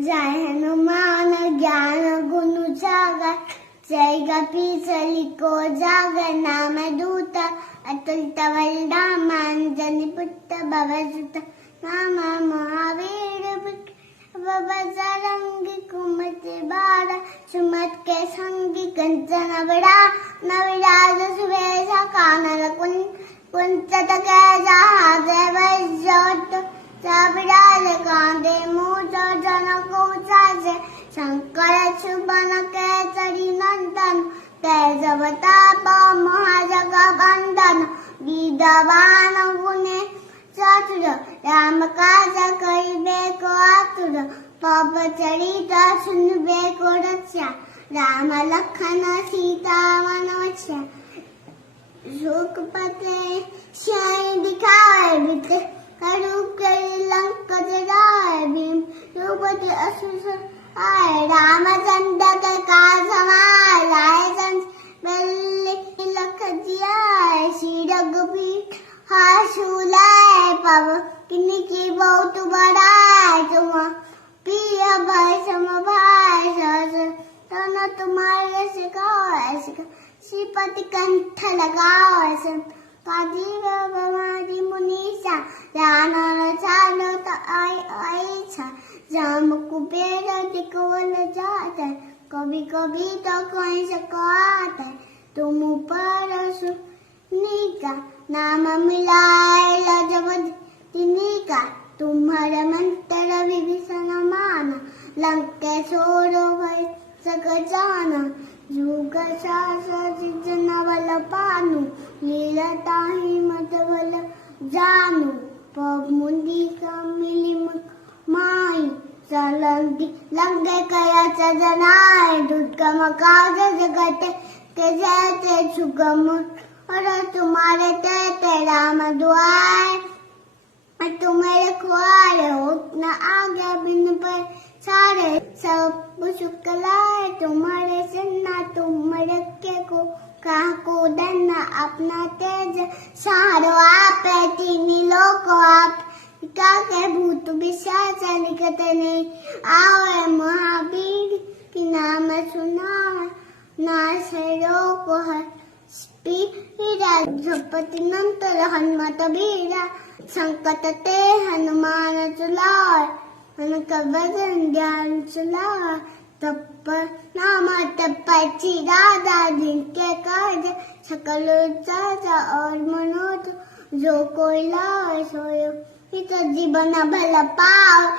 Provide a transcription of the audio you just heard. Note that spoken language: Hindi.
जय हनुमान ज्ञान गुण सागर, जय कपीसली को जागर, नाम दूत अतुलित बलधाम, अंजनी पुत्र भवसुत, नाम महावीर बजरंगी, कुमति बारा सुमत के संगी, कंचन बड़ा नवराज सुवेशा, कानन कुंचत कैसा हाथ वज्रोत, सबराज कांदे मूत जनक उचासे, शंकर सुबन केसरी नंदन, तेजवताप महाजगवंदन, विद्वान गुणे चतुर, राम काज करिबे को आतुर, पव चरित सुनबे को रक्षा, राम लखन सीता मन बचा, सुखपते श्याई दिखाए बित, करूप लंक जराए भीम, रूपति असुर आए, रामचंद्र के काज समाए, लाए संस बल्ले लख जियाए, श्री रघुवीर हासुलाए, पव किनकी बहुत बड़ाए, तुम प्रिय भय सम भाई, सहस तन तुम्हारे सिखाओ, श्रीपति कंठ लगाओ, काजीव बमारी मुनीसा, जानन चालो तो ऐसा, जाम कुबेर दिकोल जाता, कभी कभी तो कोई सकाता, तुम पर सुनिका, नाम मिलाए लजपत तिनिका, तुम्हारा मंत्र विभीषण माना, लंकेश्वर भय सक जाना, जुग सहस्र जन बल पानु, लीला ताहि मत बल जानु, पव मुंदी का मिली माई, चलंदी लंगे कया सजनाए, दुर्गम काज जगत के जैसे सुगम, और तुम्हारे ते राम दुआए, तुम्हारे खुआरे उतना आगे बिन पर सारे, सब शुक्लाए तुम्हारे सन्ना, तुम रखे को कहा को दन्ना, अपना तेज सारो आप तीन लोक आप, के भूत विश्वास लिखत नहीं, आओ महावीर की नाम सुना, नाश रोग है पीरा, झपति नंतर हनुमत बीरा, संकट ते हनुमान चलाए, उनका वजन ज्ञान चला, तप नाम तपची राधा, दिन के काज सकल चाचा और मनोत, जो कोई लाए सोयो, जीवन भल पाओ।